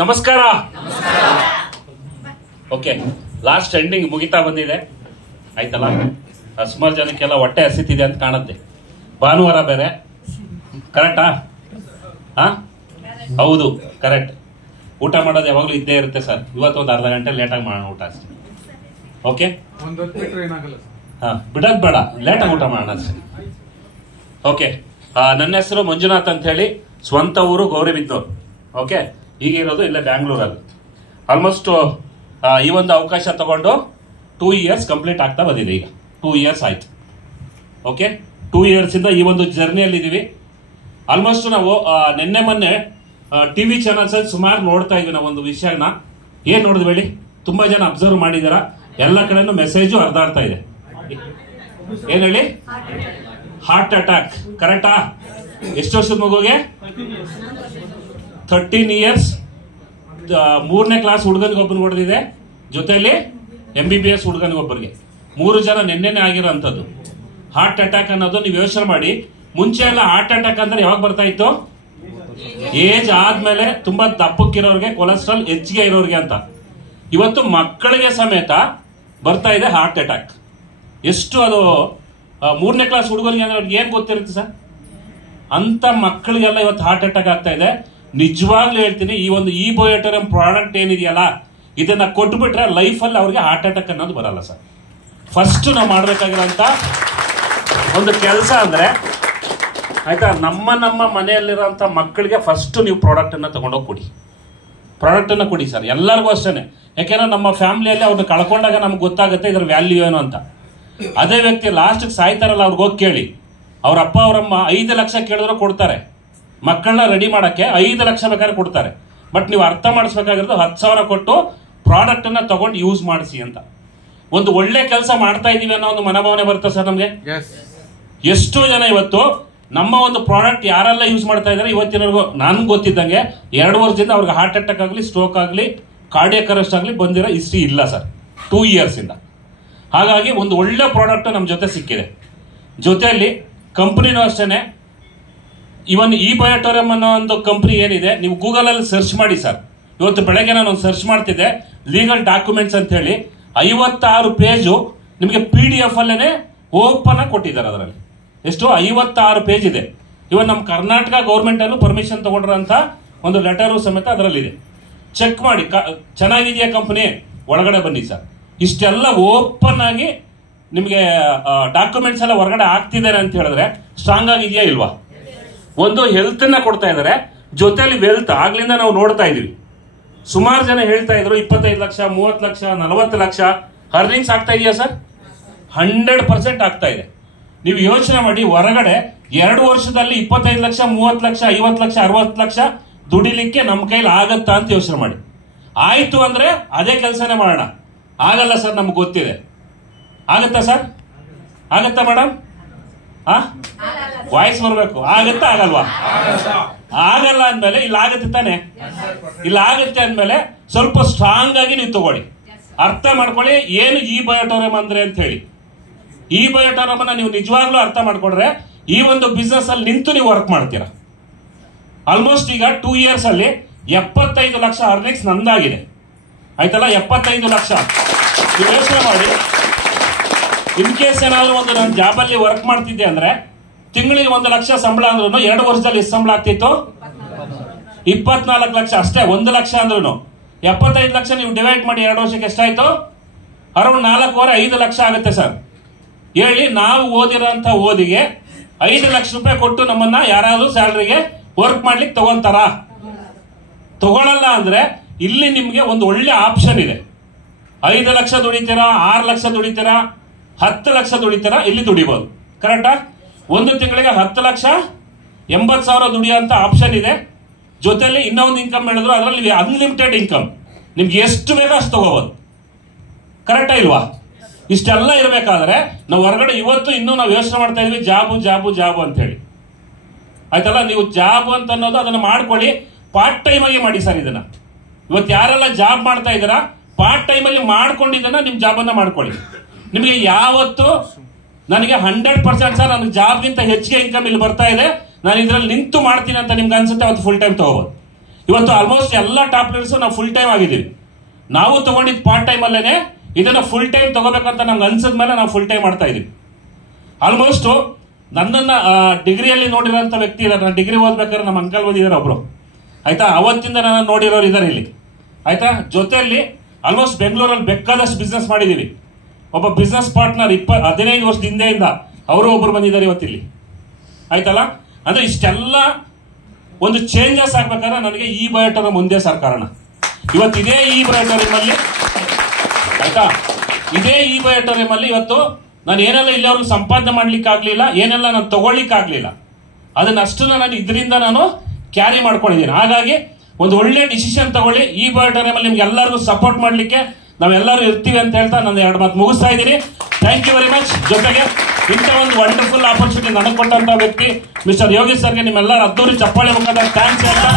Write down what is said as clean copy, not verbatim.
ನಮಸ್ಕಾರ. Okay, last ending ಮುಗಿತಾ ಬಂದಿದೆ ಆಯ್ತಲ್ಲ. ಸುಮಾರು ಜನಕ್ಕೆಲ್ಲ ಹೊಟ್ಟೆ ಹಸಿತಿದೆ ಅಂತ ಕಾಣುತ್ತೆ. ಭಾನುವಾರ ಬೇರೆ, ಕರೆಕ್ಟಾ? ಹೌದು, ಕರೆಕ್ಟ್. ಊಟ ಮಾಡೋದು ಯಾವಾಗಲೂ ಇದ್ದೇ ಇರುತ್ತೆ ಸರ್. ಇವತ್ತು ಒಂದು ಅರ್ಧ ಗಂಟೆ ಲೇಟಾಗಿ ಮಾಡೋಣ ಊಟ ಅಷ್ಟೇ. ಓಕೆ, ಬಿಡೋದು ಬೇಡ, ಲೇಟಾಗಿ ಊಟ ಮಾಡೋಣ ಅಷ್ಟೇ. ಓಕೆ, ನನ್ನ ಹೆಸರು ಮಂಜುನಾಥ್ ಅಂತ ಹೇಳಿ, ಸ್ವಂತ ಊರು ಗೌರಿಬಿದನೂರು. ಓಕೆ, ಈಗ ಇರೋದು ಇಲ್ಲೇ ಬ್ಯಾಂಗ್ಳೂರಲ್ಲಿ. ಆಲ್ಮೋಸ್ಟ್ ಈ ಒಂದು ಅವಕಾಶ ತಗೊಂಡು 2 years ಕಂಪ್ಲೀಟ್ ಆಗ್ತಾ ಬಂದಿದೆ. ಈಗ 2 years ಆಯ್ತು. ಓಕೆ, 2 years ಇಂದ ಈ ಒಂದು ಜರ್ನಿಯಲ್ಲಿ ಇದೀವಿ. ಆಲ್ಮೋಸ್ಟ್ ನಾವು ನಿನ್ನೆ ಮೊನ್ನೆ ಟಿವಿ ಚಾನಲ್ಸ್ ಅಲ್ಲಿ ಸುಮಾರು ನೋಡ್ತಾ ಇದ್ವಿ ನಾವು ಒಂದು ವಿಷಯನ. ಏನ್ ನೋಡಿದ್ವಿ ಹೇಳಿ? ತುಂಬಾ ಜನ ಅಬ್ಸರ್ವ್ ಮಾಡಿದಾರ. ಎಲ್ಲ ಕಡೆನೂ ಮೆಸೇಜು ಹರಿದಾಡ್ತಾ ಇದೆ. ಏನ್ ಹೇಳಿ? Heart attack. ಕರೆಕ್ಟಾ? ಎಷ್ಟು ವರ್ಷದ ಮಗುಗೆ? 13 years. 3ನೇ ಕ್ಲಾಸ್ ಹುಡುಗನಿಗೆ ಒಬ್ಬನಿಗೆ ಹೊಡೆದಿದೆ, ಜೊತೆಯಲ್ಲಿ MBBS ಹುಡುಗನಿಗೊಬ್ಬರಿಗೆ. 3 ಜನ ನಿನ್ನೆನೆ ಆಗಿರೋಂಥದ್ದು. ಹಾರ್ಟ್ ಅಟ್ಯಾಕ್ ಅನ್ನೋದು ನೀವು ಯೋಚನೆ ಮಾಡಿ. ಮುಂಚೆ ಎಲ್ಲ ಹಾರ್ಟ್ ಅಟ್ಯಾಕ್ ಅಂದ್ರೆ ಯಾವಾಗ ಬರ್ತಾ ಇತ್ತು? ಏಜ್ ಆದ್ಮೇಲೆ ತುಂಬಾ ದಪ್ಪಕ್ಕಿರೋರಿಗೆ, ಕೊಲೆಸ್ಟ್ರಾಲ್ ಹೆಚ್ಚಿಗೆ ಇರೋರಿಗೆ ಅಂತ. ಇವತ್ತು ಮಕ್ಕಳಿಗೆ ಸಮೇತ ಬರ್ತಾ ಇದೆ ಹಾರ್ಟ್ ಅಟ್ಯಾಕ್. ಎಷ್ಟು ಅದು 3ನೇ ಕ್ಲಾಸ್ ಹುಡುಗನಿಗೆ ಅಂದ್ರೆ ಅವ್ರಿಗೆ ಏನ್ ಗೊತ್ತಿರುತ್ತೆ ಸರ್? ಅಂತ ಮಕ್ಕಳಿಗೆಲ್ಲ ಇವತ್ತು ಹಾರ್ಟ್ ಅಟ್ಯಾಕ್ ಆಗ್ತಾ ಇದೆ. ನಿಜವಾಗ್ಲೂ ಹೇಳ್ತೀನಿ, ಈ ಒಂದು ಇ-ಬಯೋಟೋರಿಯಂ ಪ್ರಾಡಕ್ಟ್ ಏನಿದೆಯಲ್ಲ, ಇದನ್ನ ಕೊಟ್ಬಿಟ್ರೆ ಲೈಫಲ್ಲಿ ಅವ್ರಿಗೆ ಹಾರ್ಟ್ ಅಟ್ಯಾಕ್ ಅನ್ನೋದು ಬರಲ್ಲ ಸರ್. ಫಸ್ಟ್ ನಾವು ಮಾಡ್ಬೇಕಾಗಿರೋಂಥ ಒಂದು ಕೆಲಸ ಅಂದ್ರೆ, ಆಯ್ತಾ, ನಮ್ಮ ಮನೆಯಲ್ಲಿರೋಂಥ ಮಕ್ಕಳಿಗೆ ಫಸ್ಟ್ ನೀವು ಪ್ರಾಡಕ್ಟ್ ಅನ್ನ ತಗೊಂಡೋಗಿ ಕೊಡಿ. ಪ್ರಾಡಕ್ಟ್ ಅನ್ನ ಕೊಡಿ ಸರ್, ಎಲ್ಲರಿಗೂ ಅಷ್ಟೇನೆ. ಯಾಕೆಂದ್ರೆ ನಮ್ಮ ಫ್ಯಾಮಿಲಿಯಲ್ಲಿ ಅವ್ರನ್ನ ಕಳ್ಕೊಂಡಾಗ ನಮ್ಗೆ ಗೊತ್ತಾಗುತ್ತೆ ಇದ್ರ ವ್ಯಾಲ್ಯೂ ಏನು ಅಂತ. ಅದೇ ವ್ಯಕ್ತಿ ಲಾಸ್ಟ್ ಸಾಯ್ತಾರಲ್ಲ, ಅವ್ರಿಗೆ ಹೋಗಿ ಕೇಳಿ. ಅವ್ರ ಅಪ್ಪ ಅವರಮ್ಮ 5 ಲಕ್ಷ ಕೇಳಿದ್ರು ಕೊಡ್ತಾರೆ. ಮಕ್ಕಳನ್ನ ರೆಡಿ ಮಾಡಕ್ಕೆ 5 ಲಕ್ಷ ಬೇಕಾದ್ರೆ ಕೊಡ್ತಾರೆ. ಬಟ್ ನೀವು ಅರ್ಥ ಮಾಡಿಸ್ಬೇಕಾಗಿರೋದು 10,000 ಕೊಟ್ಟು ಪ್ರಾಡಕ್ಟ್ ಅನ್ನ ತಗೊಂಡು ಯೂಸ್ ಮಾಡಿಸಿ ಅಂತ. ಒಂದು ಒಳ್ಳೆ ಕೆಲಸ ಮಾಡ್ತಾ ಇದೀವಿ ಅನ್ನೋ ಒಂದು ಮನೋಭಾವನೆ ಬರುತ್ತೆ ಸರ್ ನಮ್ಗೆ. ಎಷ್ಟೋ ಜನ ಇವತ್ತು ನಮ್ಮ ಒಂದು ಪ್ರಾಡಕ್ಟ್ ಯಾರೆಲ್ಲ ಯೂಸ್ ಮಾಡ್ತಾ ಇದಾರೆ ಇವತ್ತಿನವರೆಗೂ ನನ್ಗೆ ಗೊತ್ತಿದ್ದಂಗೆ 2 ವರ್ಷದಿಂದ ಅವ್ರಿಗೆ ಹಾರ್ಟ್ ಅಟ್ಯಾಕ್ ಆಗಲಿ, ಸ್ಟ್ರೋಕ್ ಆಗಲಿ, ಕಾರ್ಡಿಯಾಕ್ ಅರೆಸ್ಟ್ ಆಗಲಿ ಬಂದಿರೋ ಹಿಸ್ಟ್ರಿ ಇಲ್ಲ ಸರ್ 2 years ಇಂದ. ಹಾಗಾಗಿ ಒಂದು ಒಳ್ಳೆ ಪ್ರಾಡಕ್ಟ್ ನಮ್ಮ ಜೊತೆ ಸಿಕ್ಕಿದೆ. ಜೊತೆಯಲ್ಲಿ ಕಂಪನಿನೂ ಅಷ್ಟೇನೆ. ಇವನ್ ಇ-ಬಯೋಟೋರಿಯಂ ಅನ್ನೋ ಒಂದು ಕಂಪನಿ ಏನಿದೆ, ನೀವು ಗೂಗಲ್ ಅಲ್ಲಿ ಸರ್ಚ್ ಮಾಡಿ ಸರ್. ಇವತ್ತು ಬೆಳಗ್ಗೆ ನಾನು ಒಂದು ಸರ್ಚ್ ಮಾಡ್ತಿದ್ದೆ, ಲೀಗಲ್ ಡಾಕ್ಯುಮೆಂಟ್ಸ್ ಅಂತ ಹೇಳಿ 56 ಪೇಜು ನಿಮಗೆ PDF ಅಲ್ಲೇನೆ ಓಪನ್ ಆಗಿ ಕೊಟ್ಟಿದ್ದಾರೆ. ಅದರಲ್ಲಿ ಎಷ್ಟು 56 ಪೇಜ್ ಇದೆ. ಇವನ್ ನಮ್ಮ ಕರ್ನಾಟಕ ಗೌರ್ಮೆಂಟ್ ಅಲ್ಲೂ ಪರ್ಮಿಷನ್ ತಗೊಂಡಿರೋಂಥ ಒಂದು ಲೆಟರು ಸಮೇತ ಅದರಲ್ಲಿದೆ. ಚೆಕ್ ಮಾಡಿ, ಚೆನ್ನಾಗಿದೆಯಾ ಕಂಪನಿ, ಒಳಗಡೆ ಬನ್ನಿ ಸರ್. ಇಷ್ಟೆಲ್ಲ ಓಪನ್ ಆಗಿ ನಿಮಗೆ ಡಾಕ್ಯುಮೆಂಟ್ಸ್ ಎಲ್ಲ ಹೊರಗಡೆ ಆಗ್ತಿದ್ದಾರೆ ಅಂತ ಹೇಳಿದ್ರೆ ಸ್ಟ್ರಾಂಗ್ ಆಗಿದೆಯಾ ಇಲ್ವಾ? ಒಂದು ಹೆಲ್ತ್ ನ ಕೊಡ್ತಾ ಇದಾರೆ, ಜೊತೆಲಿ ವೆಲ್ತ್. ಆಗ್ಲಿಂದ ನಾವು ನೋಡ್ತಾ ಇದೀವಿ, ಸುಮಾರು ಜನ ಹೇಳ್ತಾ ಇದ್ರು 25 ಲಕ್ಷ, 30 ಲಕ್ಷ, 40 ಲಕ್ಷ ಅರ್ನಿಂಗ್ಸ್ ಆಗ್ತಾ ಇದೆಯಾ ಸರ್? 100% ಆಗ್ತಾ ಇದೆ. ನೀವು ಯೋಚನೆ ಮಾಡಿ, ಹೊರಗಡೆ 2 ವರ್ಷದಲ್ಲಿ 25 ಲಕ್ಷ, 30 ಲಕ್ಷ, 50 ಲಕ್ಷ, 60 ಲಕ್ಷ ದುಡಿಲಿಕ್ಕೆ ನಮ್ಮ ಕೈಲಿ ಆಗತ್ತಾ ಅಂತ ಯೋಚನೆ ಮಾಡಿ. ಆಯ್ತು ಅಂದ್ರೆ ಅದೇ ಕೆಲಸನೇ ಮಾಡೋಣ. ಆಗಲ್ಲ ಸರ್, ನಮ್ಗೆ ಗೊತ್ತಿದೆ. ಆಗತ್ತಾ ಸರ್? ಆಗತ್ತಾ ಮೇಡಮ್? ವಾಯ್ಸ್ ಬರ್ಬೇಕು. ಆಗತ್ತಾ ಆಗಲ್ವಾ? ಆಗಲ್ಲ ಅಂದ್ಮೇಲೆ ಇಲ್ಲ ಆಗತ್ತೆ ತಾನೆ. ಇಲ್ಲ ಆಗತ್ತೆ ಅಂದ್ಮೇಲೆ ಸ್ವಲ್ಪ ಸ್ಟ್ರಾಂಗ್ ಆಗಿ ನೀವು ತಗೊಳ್ಳಿ, ಅರ್ಥ ಮಾಡ್ಕೊಳ್ಳಿ ಏನು ಇ-ಬಯೋಟೋರಿಯಂ ಅಂದ್ರೆ ಅಂತ ಹೇಳಿ. ಇ-ಬಯೋಟೋರಿಯಂ ಅನ್ನ ನೀವು ನಿಜವಾಗ್ಲೂ ಅರ್ಥ ಮಾಡ್ಕೊಂಡ್ರೆ ಈ ಒಂದು ಬಿಸ್ನೆಸ್ ಅಲ್ಲಿ ನಿಂತು ನೀವು ವರ್ಕ್ ಮಾಡ್ತೀರಾ. ಆಲ್ಮೋಸ್ಟ್ ಈಗ 2 years ಅಲ್ಲಿ 75 ಲಕ್ಷ ಅರ್ನಿಂಗ್ಸ್ ನಂದಾಗಿದೆ. ಆಯ್ತಲ್ಲ, 75 ಲಕ್ಷ. ನೀವು ಯೋಚನೆ ಮಾಡಿ, ಇನ್ ಕೇಸ್ ಏನಾದ್ರು ಒಂದು ನಾನು ಜಾಬ್ ಅಲ್ಲಿ ವರ್ಕ್ ಮಾಡ್ತಿದ್ದೆ ಅಂದ್ರೆ ತಿಂಗಳಿಗೆ 1 ಲಕ್ಷ ಸಂಬಳ ಅಂದ್ರೂ 2 ವರ್ಷದಲ್ಲಿ ಎಷ್ಟು ಸಂಬಳ ಆಗ್ತಿತ್ತು? 24 ಲಕ್ಷ ಅಷ್ಟೇ. 1 ಲಕ್ಷ ಅಂದ್ರೂ 75 ಲಕ್ಷ ನೀವು ಡಿವೈಡ್ ಮಾಡಿ 2 ವರ್ಷಕ್ಕೆ ಎಷ್ಟಾಯ್ತು? ಅರೌಂಡ್ 4.5 ಲಕ್ಷ ಆಗುತ್ತೆ ಸರ್. ಹೇಳಿ, ನಾವು ಓದಿರೋಂಥ ಓದಿಗೆ 5 ಲಕ್ಷ ರೂಪಾಯಿ ಕೊಟ್ಟು ನಮ್ಮನ್ನ ಯಾರಾದ್ರೂ ಸ್ಯಾಲರಿಗೆ ವರ್ಕ್ ಮಾಡ್ಲಿಕ್ಕೆ ತಗೊಂತಾರ? ತಗೊಳ್ಳಲ್ಲ. ಅಂದ್ರೆ ಇಲ್ಲಿ ನಿಮ್ಗೆ ಒಂದು ಒಳ್ಳೆ ಆಪ್ಷನ್ ಇದೆ. 5 ಲಕ್ಷ ದುಡಿತೀರಾ, 6 ಲಕ್ಷ ದುಡಿತೀರಾ, 10 ಲಕ್ಷ ದುಡಿತೀರಾ, ಇಲ್ಲಿ ದುಡಿಬಹುದು. ಕರೆಕ್ಟಾ? ಒಂದು ತಿಂಗಳಿಗೆ 10 ಲಕ್ಷ 80,000 ದುಡಿಯೋಂತ ಆಪ್ಷನ್ ಇದೆ. ಜೊತೆಲಿ ಇನ್ನೊಂದು ಇನ್ಕಮ್ ಹೇಳಿದ್ರು, ಅದರಲ್ಲಿ ಅನ್ಲಿಮಿಟೆಡ್ ಇನ್ಕಮ್, ನಿಮ್ಗೆ ಎಷ್ಟು ಬೇಕೋ ಅಷ್ಟು ತಗೋಬಹುದು. ಕರೆಕ್ಟಾ ಇಲ್ವಾ? ಇಷ್ಟೆಲ್ಲ ಇರಬೇಕಾದ್ರೆ ನಾವು ಹೊರಗಡೆ ಇವತ್ತು ಇನ್ನೂ ನಾವು ಯೋಚನೆ ಮಾಡ್ತಾ ಇದ್ವಿ ಜಾಬು ಅಂತ ಹೇಳಿ. ಆಯ್ತಲ್ಲ, ನೀವು ಜಾಬ್ ಅಂತ ಅನ್ನೋದು ಅದನ್ನ ಮಾಡ್ಕೊಳ್ಳಿ, ಪಾರ್ಟ್ ಟೈಮ್ ಆಗಿ ಮಾಡಿ ಸರ್. ಇದನ್ನ ಇವತ್ತು ಯಾರೆಲ್ಲ ಜಾಬ್ ಮಾಡ್ತಾ ಇದ್ದೀರಾ, ಪಾರ್ಟ್ ಟೈಮ್ ಅಲ್ಲಿ ಮಾಡ್ಕೊಂಡಿದ್ದನ್ನ ನಿಮ್ ಜಾಬ್ ಅನ್ನ ಮಾಡ್ಕೊಳ್ಳಿ. ನಿಮಗೆ ಯಾವತ್ತು ನನಗೆ 100% ಸರ್ ನನಗೆ ಜಾಬ್ಗಿಂತ ಹೆಚ್ಚಿಗೆ ಇನ್ಕಮ್ ಇಲ್ಲಿ ಬರ್ತಾ ಇದೆ, ನಾನು ಇದರಲ್ಲಿ ನಿಂತು ಮಾಡ್ತೀನಿ ಅಂತ ನಿಮ್ಗೆ ಅನ್ಸುತ್ತೆ, ಅವತ್ತು ಫುಲ್ ಟೈಮ್ ತಗೋಬಹುದು. ಇವತ್ತು ಆಲ್ಮೋಸ್ಟ್ ಎಲ್ಲ ಟಾಪ್ ಲೀಡರ್ಸ್ ನಾವು ಫುಲ್ ಟೈಮ್ ಆಗಿದ್ದೀವಿ. ನಾವು ತಗೊಂಡಿದ್ದು ಪಾರ್ಟ್ ಟೈಮ್ ಅಲ್ಲೇನೆ, ಇದನ್ನ ಫುಲ್ ಟೈಮ್ ತಗೋಬೇಕಂತ ನಮ್ಗೆ ಅನ್ಸದ ನಾವು ಫುಲ್ ಟೈಮ್ ಮಾಡ್ತಾ ಇದೀವಿ. ಆಲ್ಮೋಸ್ಟ್ ನನ್ನನ್ನ ಡಿಗ್ರಿಯಲ್ಲಿ ನೋಡಿರೋಂಥ ವ್ಯಕ್ತಿ ಇದ್ದಾರೆ. ನಾನು ಡಿಗ್ರಿ ಓದ್ಬೇಕಾದ್ರೆ ನಮ್ಮ ಅಂಕಲ್ ಓದಿದಾರೆ ಒಬ್ರು, ಆಯ್ತಾ. ಅವತ್ತಿಂದ ನಾನು ನೋಡಿರೋರು ಇದ್ದಾರೆ ಇಲ್ಲಿ, ಆಯ್ತಾ. ಜೊತೆಯಲ್ಲಿ ಆಲ್ಮೋಸ್ಟ್ ಬೆಂಗಳೂರಲ್ಲಿ ಬೇಕಾದಷ್ಟು ಬಿಸ್ನೆಸ್ ಮಾಡಿದೀವಿ. ಒಬ್ಬ ಬಿಸ್ನೆಸ್ ಪಾರ್ಟ್ನರ್ 15 ವರ್ಷದ ಹಿಂದೆಯಿಂದ ಅವರು ಒಬ್ರು ಬಂದಿದ್ದಾರೆ ಇವತ್ತಿಲ್ಲಿ, ಆಯ್ತಲ್ಲ. ಅಂದ್ರೆ ಇಷ್ಟೆಲ್ಲ ಒಂದು ಚೇಂಜಸ್ ಆಗ್ಬೇಕಾದ್ರೆ ನನಗೆ ಈ ಬಯೋಟೋರಿಯಂ ಒಂದೇ ಸರ್ ಕಾರಣ. ಇವತ್ತು ಇದೇ ಈ ಬಯೋಟೋರಿಯಂ ಅಲ್ಲಿ, ಆಯ್ತಾ, ಇದೇ ಈ ಬಯೋಟೋರಿಯಂ ಅಲ್ಲಿ ಇವತ್ತು ನಾನು ಏನೆಲ್ಲ ಇಲ್ಲಿವರೆಗೂ ಸಂಪಾದನೆ ಮಾಡ್ಲಿಕ್ಕೆ ಆಗ್ಲಿಲ್ಲ, ಏನೆಲ್ಲ ನಾನು ತಗೊಳ್ಳಿಕ್ಕೆ ಆಗ್ಲಿಲ್ಲ, ಅದನ್ನಷ್ಟನ್ನ ನಾನು ಇದರಿಂದ ನಾನು ಕ್ಯಾರಿ ಮಾಡ್ಕೊಂಡಿದ್ದೀನಿ. ಹಾಗಾಗಿ ಒಂದು ಒಳ್ಳೆ ಡಿಸಿಷನ್ ತಗೊಳ್ಳಿ. ಈ ಬಯೋಟೋರಿಯಂ ಅಲ್ಲಿ ನಿಮ್ಗೆ ಎಲ್ಲರಿಗೂ ಸಪೋರ್ಟ್ ಮಾಡ್ಲಿಕ್ಕೆ ನಾವೆಲ್ಲರೂ ಇರ್ತೀವಿ ಅಂತ ಹೇಳ್ತಾ ನಾನು 2 ಮಾತು ಮುಗಿಸ್ತಾ ಇದ್ದೀನಿ. Thank you very much. ಜೊತೆಗೆ ಇಂಥ ಒಂದು ವಂಡರ್ಫುಲ್ ಆಪರ್ಚುನಿಟಿ ನನಗೆ ಕೊಟ್ಟಂತ ವ್ಯಕ್ತಿ ಮಿಸ್ಟರ್ ಯೋಗೇಶ್ ಸರ್ಗೆ ನಿಮ್ಮೆಲ್ಲರ ಅದ್ದೂರಿ ಚಪ್ಪಾಳೆ ಮುಖಾಂತರ ಥ್ಯಾಂಕ್ಸ್ ಹೇಳ್ತಾ